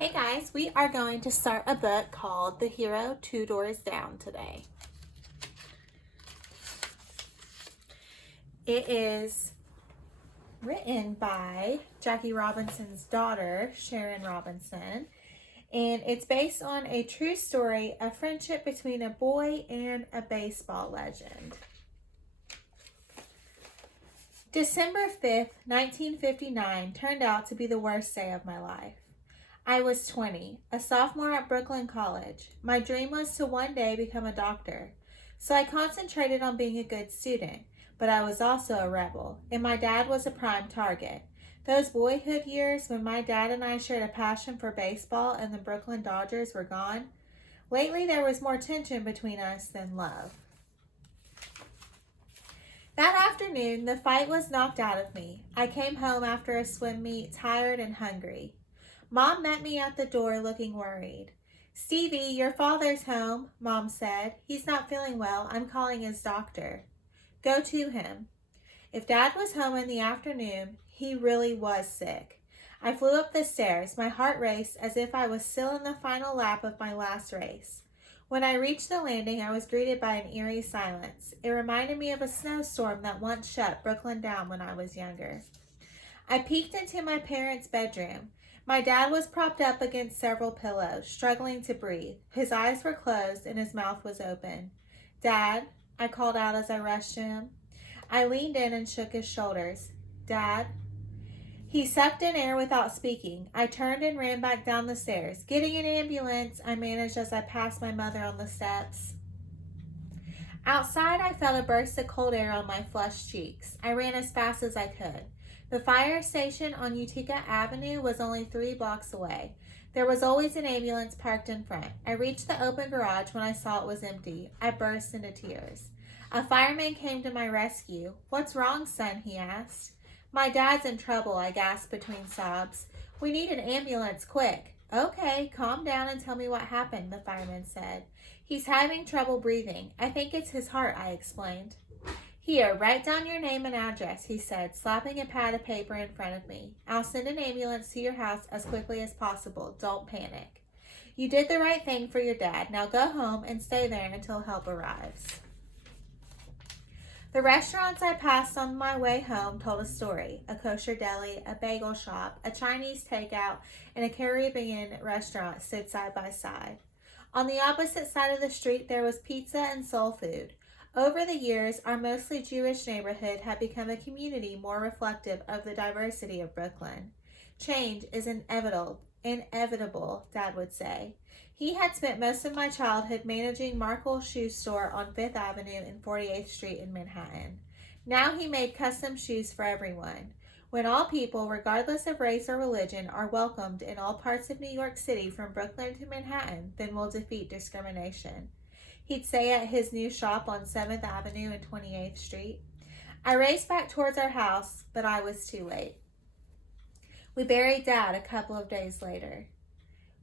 Hey guys, we are going to start a book called The Hero Two Doors Down today. It is written by Jackie Robinson's daughter, Sharon Robinson, and it's based on a true story of friendship between a boy and a baseball legend. December 5th, 1959 turned out to be the worst day of my life. I was 20, a sophomore at Brooklyn College. My dream was to one day become a doctor. So I concentrated on being a good student, but I was also a rebel, and my dad was a prime target. Those boyhood years when my dad and I shared a passion for baseball and the Brooklyn Dodgers were gone. Lately, there was more tension between us than love. That afternoon, the fight was knocked out of me. I came home after a swim meet, tired and hungry. Mom met me at the door looking worried. "Stevie, your father's home," Mom said. "He's not feeling well. I'm calling his doctor." "Go to him." If Dad was home in the afternoon, he really was sick. I flew up the stairs. My heart raced as if I was still in the final lap of my last race. When I reached the landing, I was greeted by an eerie silence. It reminded me of a snowstorm that once shut Brooklyn down when I was younger. I peeked into my parents' bedroom. My dad was propped up against several pillows, struggling to breathe. His eyes were closed and his mouth was open. "Dad," I called out as I rushed to him. I leaned in and shook his shoulders. "Dad?" He sucked in air without speaking. I turned and ran back down the stairs. "Getting an ambulance," I managed as I passed my mother on the steps. Outside, I felt a burst of cold air on my flushed cheeks. I ran as fast as I could. The fire station on Utica Avenue was only 3 blocks away. There was always an ambulance parked in front. I reached the open garage when I saw it was empty. I burst into tears. A fireman came to my rescue. "What's wrong, son?" he asked. "My dad's in trouble," I gasped between sobs. "We need an ambulance, quick." "Okay, calm down and tell me what happened," the fireman said. "He's having trouble breathing. I think it's his heart," I explained. "Here, write down your name and address," he said, slapping a pad of paper in front of me. "I'll send an ambulance to your house as quickly as possible. Don't panic. You did the right thing for your dad. Now go home and stay there until help arrives." The restaurants I passed on my way home told a story. A kosher deli, a bagel shop, a Chinese takeout, and a Caribbean restaurant stood side by side. On the opposite side of the street, there was pizza and soul food. Over the years, our mostly Jewish neighborhood had become a community more reflective of the diversity of Brooklyn. "Change is inevitable," Dad would say. He had spent most of my childhood managing Markle's shoe store on 5th Avenue and 48th Street in Manhattan. Now he made custom shoes for everyone. "When all people, regardless of race or religion, are welcomed in all parts of New York City from Brooklyn to Manhattan, then we'll defeat discrimination," he'd say at his new shop on 7th Avenue and 28th Street. I raced back towards our house, but I was too late. We buried Dad a couple of days later.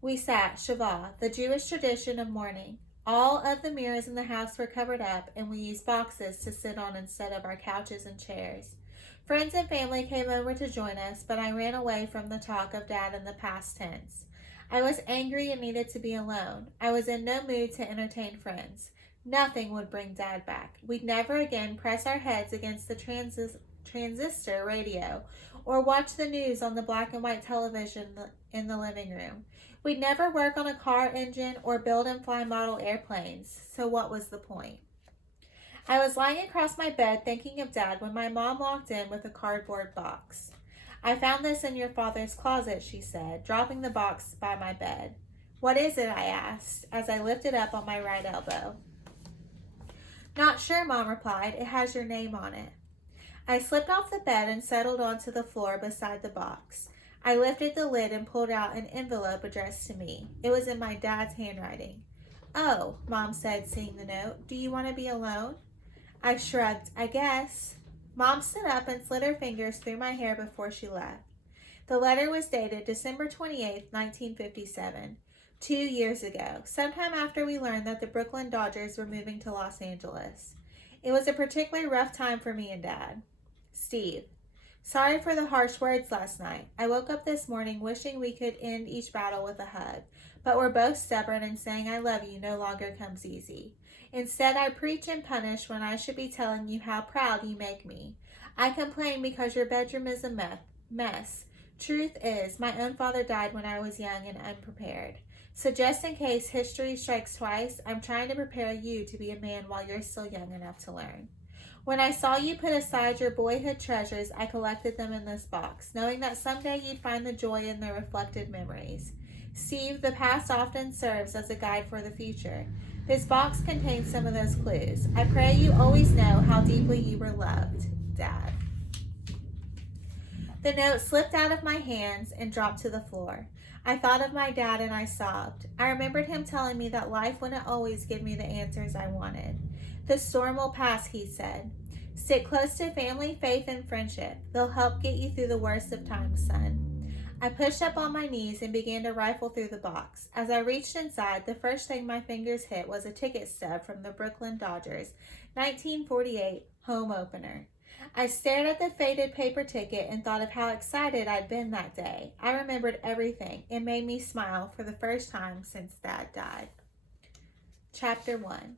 We sat Shavah, the Jewish tradition of mourning. All of the mirrors in the house were covered up, and we used boxes to sit on instead of our couches and chairs. Friends and family came over to join us, but I ran away from the talk of Dad in the past tense. I was angry and needed to be alone. I was in no mood to entertain friends. Nothing would bring Dad back. We'd never again press our heads against the transistor radio or watch the news on the black and white television in the living room. We'd never work on a car engine or build and fly model airplanes, so what was the point? I was lying across my bed thinking of Dad when my mom walked in with a cardboard box. "I found this in your father's closet," she said, dropping the box by my bed. "What is it?" I asked, as I lifted up on my right elbow. "Not sure," Mom replied. "It has your name on it." I slipped off the bed and settled onto the floor beside the box. I lifted the lid and pulled out an envelope addressed to me. It was in my dad's handwriting. "Oh," Mom said, seeing the note. "Do you want to be alone?" I shrugged. "I guess." Mom stood up and slid her fingers through my hair before she left. The letter was dated December 28th, 1957, 2 years ago, sometime after we learned that the Brooklyn Dodgers were moving to Los Angeles. It was a particularly rough time for me and Dad. Steve. Sorry for the harsh words last night. I woke up this morning wishing we could end each battle with a hug, but we're both stubborn and saying I love you no longer comes easy. Instead, I preach and punish when I should be telling you how proud you make me. I complain because your bedroom is a mess. Truth is, my own father died when I was young and unprepared. So just in case history strikes twice, I'm trying to prepare you to be a man while you're still young enough to learn. When I saw you put aside your boyhood treasures, I collected them in this box, knowing that someday you'd find the joy in their reflected memories. Steve, the past often serves as a guide for the future. This box contains some of those clues. I pray you always know how deeply you were loved, Dad. The note slipped out of my hands and dropped to the floor. I thought of my dad and I sobbed. I remembered him telling me that life wouldn't always give me the answers I wanted. The storm will pass, he said. Stick close to family, faith, and friendship. They'll help get you through the worst of times, son. I pushed up on my knees and began to rifle through the box. As I reached inside, the first thing my fingers hit was a ticket stub from the Brooklyn Dodgers 1948 home opener. I stared at the faded paper ticket and thought of how excited I'd been that day. I remembered everything. It made me smile for the first time since Dad died. Chapter 1.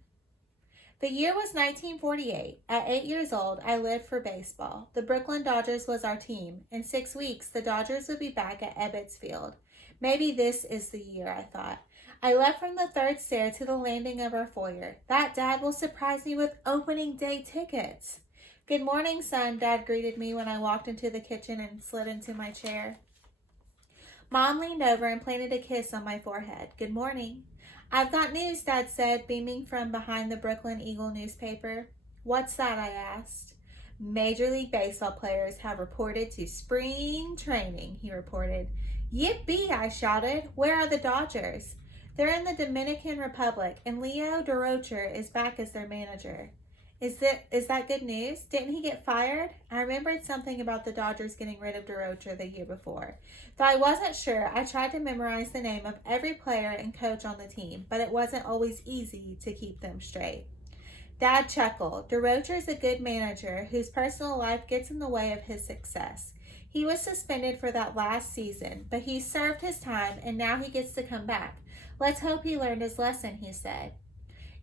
The year was 1948. At 8 years old, I lived for baseball. The Brooklyn Dodgers was our team. In 6 weeks, the Dodgers would be back at Ebbets Field. Maybe this is the year, I thought. I left from the third stair to the landing of our foyer. That Dad will surprise me with opening day tickets. Good morning, son, Dad greeted me when I walked into the kitchen and slid into my chair. Mom leaned over and planted a kiss on my forehead. Good morning. I've got news, Dad said, beaming from behind the Brooklyn Eagle newspaper. What's that, I asked. Major League Baseball players have reported to spring training, he reported. Yippee, I shouted. Where are the Dodgers? They're in the Dominican Republic, and Leo Durocher is back as their manager. Is that good news? Didn't he get fired? I remembered something about the Dodgers getting rid of Durocher the year before. Though I wasn't sure, I tried to memorize the name of every player and coach on the team, but it wasn't always easy to keep them straight. Dad chuckled. Durocher's a good manager whose personal life gets in the way of his success. He was suspended for that last season, but he served his time and now he gets to come back. Let's hope he learned his lesson, he said.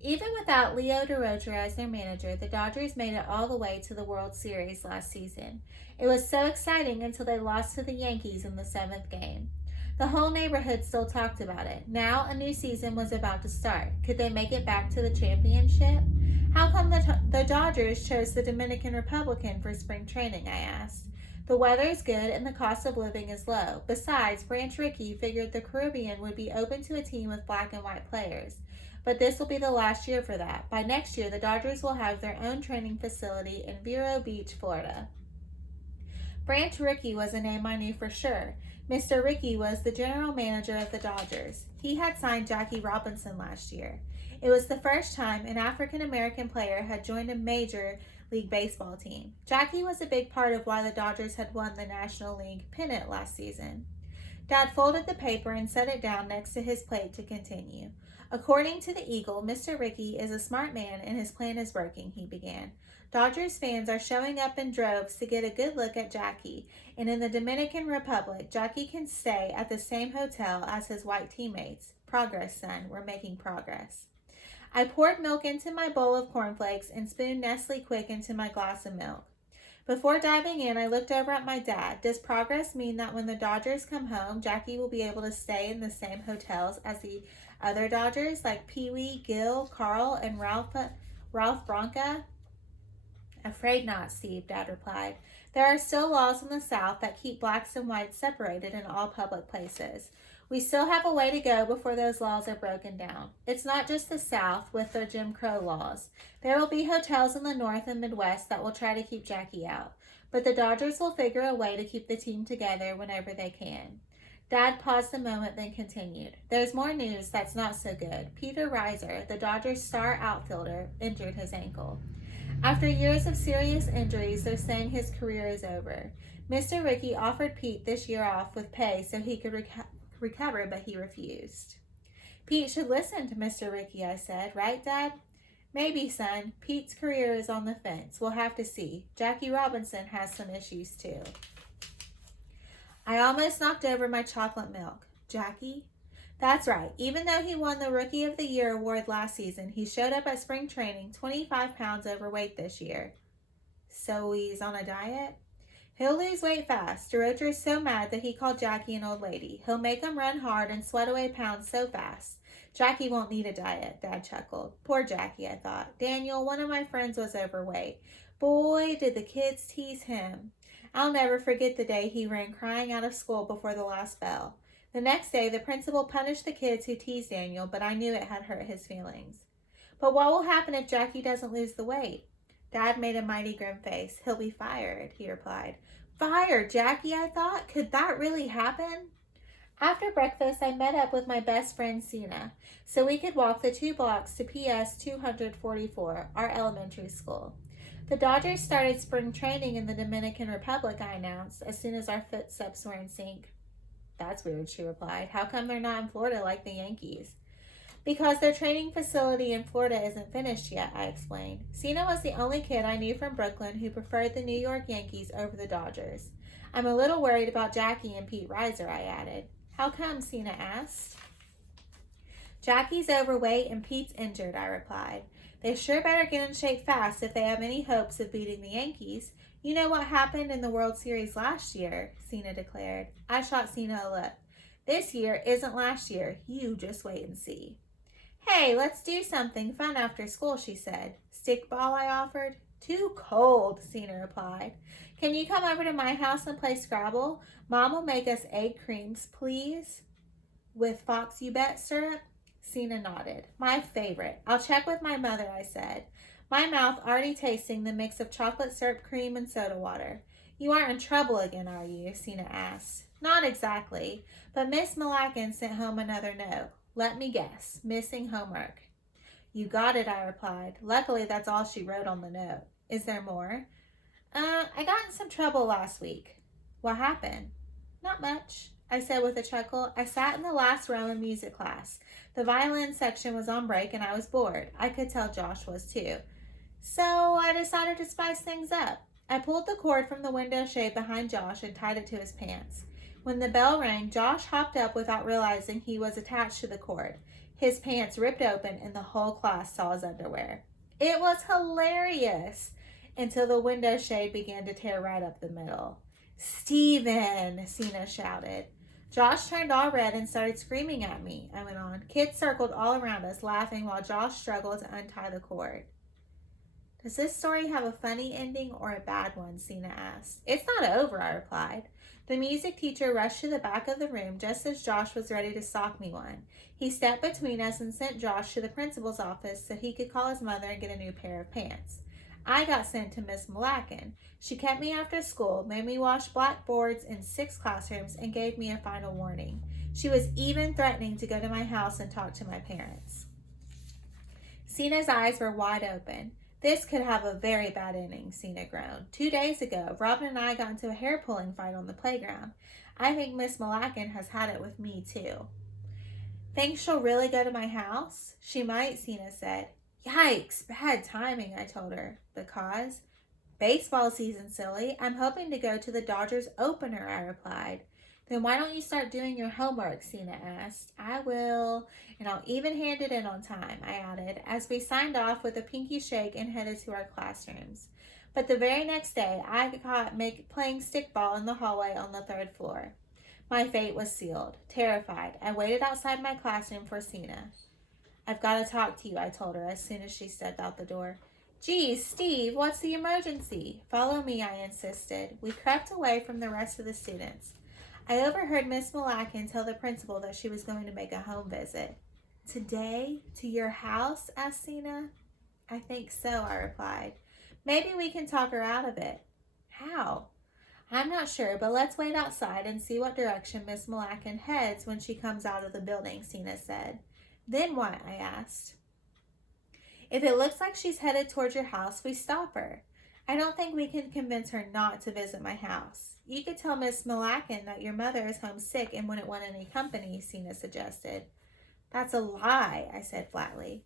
Even without Leo Durocher as their manager, the Dodgers made it all the way to the World Series last season. It was so exciting until they lost to the Yankees in the 7th game. The whole neighborhood still talked about it. Now a new season was about to start. Could they make it back to the championship? How come the Dodgers chose the Dominican Republic for spring training, I asked. The weather is good and the cost of living is low. Besides, Branch Rickey figured the Caribbean would be open to a team with black and white players. But this will be the last year for that. By next year, the Dodgers will have their own training facility in Vero Beach, Florida. Branch Rickey was a name I knew for sure. Mr. Rickey was the general manager of the Dodgers. He had signed Jackie Robinson last year. It was the first time an African-American player had joined a Major League Baseball team. Jackie was a big part of why the Dodgers had won the National League pennant last season. Dad folded the paper and set it down next to his plate to continue. According to the Eagle, Mr. Rickey is a smart man and his plan is working, he began. Dodgers fans are showing up in droves to get a good look at Jackie, and in the Dominican Republic, Jackie can stay at the same hotel as his white teammates. Progress, son. We're making progress. I poured milk into my bowl of cornflakes and spooned Nestle Quick into my glass of milk. Before diving in, I looked over at my dad. Does progress mean that when the Dodgers come home, Jackie will be able to stay in the same hotels as the other Dodgers, like Pee Wee, Gil, Carl, and Ralph Branca? Afraid not, Steve, Dad replied. There are still laws in the South that keep blacks and whites separated in all public places. We still have a way to go before those laws are broken down. It's not just the South with their Jim Crow laws. There will be hotels in the North and Midwest that will try to keep Jackie out. But the Dodgers will figure a way to keep the team together whenever they can. Dad paused a moment, then continued. There's more news that's not so good. Peter Reiser, the Dodgers' star outfielder, injured his ankle. After years of serious injuries, they're saying his career is over. Mr. Rickey offered Pete this year off with pay so he could recover, but he refused. Pete should listen to Mr. Rickey, I said. Right, Dad? Maybe, son. Pete's career is on the fence. We'll have to see. Jackie Robinson has some issues, too. I almost knocked over my chocolate milk. Jackie? That's right. Even though he won the Rookie of the Year award last season, he showed up at spring training 25 pounds overweight this year. So he's on a diet? He'll lose weight fast. DeRocher is so mad that he called Jackie an old lady. He'll make him run hard and sweat away pounds so fast. Jackie won't need a diet, Dad chuckled. Poor Jackie, I thought. Daniel, one of my friends, was overweight. Boy, did the kids tease him. I'll never forget the day he ran crying out of school before the last bell. The next day, the principal punished the kids who teased Daniel, but I knew it had hurt his feelings. But what will happen if Jackie doesn't lose the weight? Dad made a mighty grim face. He'll be fired, he replied. Fired, Jackie, I thought. Could that really happen? After breakfast, I met up with my best friend, Sina, so we could walk the 2 blocks to PS 244, our elementary school. The Dodgers started spring training in the Dominican Republic, I announced, as soon as our footsteps were in sync. That's weird, she replied. How come they're not in Florida like the Yankees? Because their training facility in Florida isn't finished yet, I explained. Sina was the only kid I knew from Brooklyn who preferred the New York Yankees over the Dodgers. I'm a little worried about Jackie and Pete Reiser, I added. How come? Sina asked. Jackie's overweight and Pete's injured, I replied. They sure better get in shape fast if they have any hopes of beating the Yankees. You know what happened in the World Series last year, Sina declared. I shot Sina a look. This year isn't last year. You just wait and see. Hey, let's do something fun after school, she said. Stickball, I offered. Too cold, Sina replied. Can you come over to my house and play Scrabble? Mom will make us egg creams, please. With Fox You Bet syrup? Sina nodded. My favorite. I'll check with my mother, I said, my mouth already tasting the mix of chocolate syrup cream and soda water. You aren't in trouble again, are you? Sina asked. Not exactly, but Miss Malakin sent home another note. Let me guess. Missing homework. You got it, I replied. Luckily, that's all she wrote on the note. Is there more? I got in some trouble last week. What happened? Not much, I said with a chuckle. I sat in the last row in music class. The violin section was on break and I was bored. I could tell Josh was too. So I decided to spice things up. I pulled the cord from the window shade behind Josh and tied it to his pants. When the bell rang, Josh hopped up without realizing he was attached to the cord. His pants ripped open and the whole class saw his underwear. It was hilarious until the window shade began to tear right up the middle. Steven, Sina shouted. Josh turned all red and started screaming at me, I went on. Kids circled all around us, laughing while Josh struggled to untie the cord. Does this story have a funny ending or a bad one? Sina asked. It's not over, I replied. The music teacher rushed to the back of the room just as Josh was ready to sock me one. He stepped between us and sent Josh to the principal's office so he could call his mother and get a new pair of pants. I got sent to Miss Malakin. She kept me after school, made me wash blackboards in 6 classrooms, and gave me a final warning. She was even threatening to go to my house and talk to my parents. Sina's eyes were wide open. This could have a very bad ending, Sina groaned. 2 days ago, Robin and I got into a hair-pulling fight on the playground. I think Miss Malakin has had it with me, too. Think she'll really go to my house? She might, Sina said. Yikes, bad timing, I told her. Because? Baseball season, silly. I'm hoping to go to the Dodgers opener, I replied. Then why don't you start doing your homework, Sina asked. I will, and I'll even hand it in on time, I added, as we signed off with a pinky shake and headed to our classrooms. But the very next day, I got caught playing stickball in the hallway on the 3rd floor. My fate was sealed. Terrified, I waited outside my classroom for Sina. I've got to talk to you, I told her as soon as she stepped out the door. Geez, Steve, what's the emergency? Follow me, I insisted. We crept away from the rest of the students. I overheard Miss Malakin tell the principal that she was going to make a home visit. Today? To your house? Asked Sina. I think so, I replied. Maybe we can talk her out of it. How? I'm not sure, but let's wait outside and see what direction Miss Malakin heads when she comes out of the building, Sina said. Then what? I asked. If it looks like she's headed towards your house, we stop her. I don't think we can convince her not to visit my house. You could tell Miss Malakin that your mother is homesick and wouldn't want any company, Sina suggested. That's a lie, I said flatly.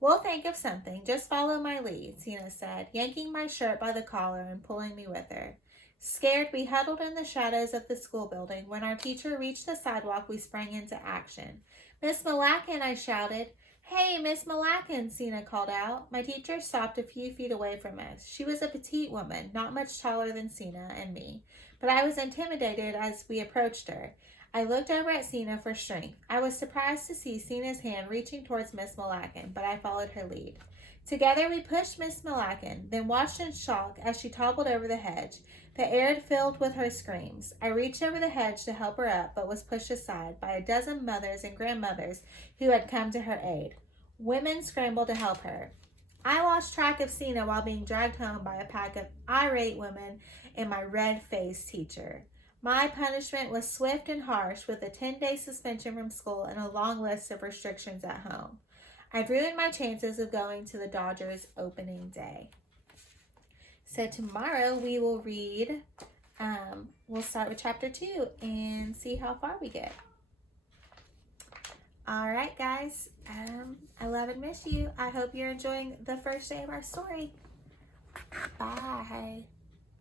We'll think of something. Just follow my lead, Sina said, yanking my shirt by the collar and pulling me with her. Scared, we huddled in the shadows of the school building. When our teacher reached the sidewalk, we sprang into action. Miss Malakin, I shouted. Hey, Miss Malakin, Sina called out. My teacher stopped a few feet away from us. She was a petite woman, not much taller than Sina and me, but I was intimidated as we approached her. I looked over at Sina for strength. I was surprised to see Sina's hand reaching towards Miss Malakin, but I followed her lead. Together we pushed Miss Malakin, then watched in shock as she toppled over the hedge. The air filled with her screams. I reached over the hedge to help her up, but was pushed aside by a dozen mothers and grandmothers who had come to her aid. Women scrambled to help her. I lost track of Sina while being dragged home by a pack of irate women and my red-faced teacher. My punishment was swift and harsh, with a 10-day suspension from school and a long list of restrictions at home. I'd ruined my chances of going to the Dodgers opening day. So tomorrow we will read, we'll start with chapter 2 and see how far we get. All right, guys. I love and miss you. I hope you're enjoying the first day of our story. Bye.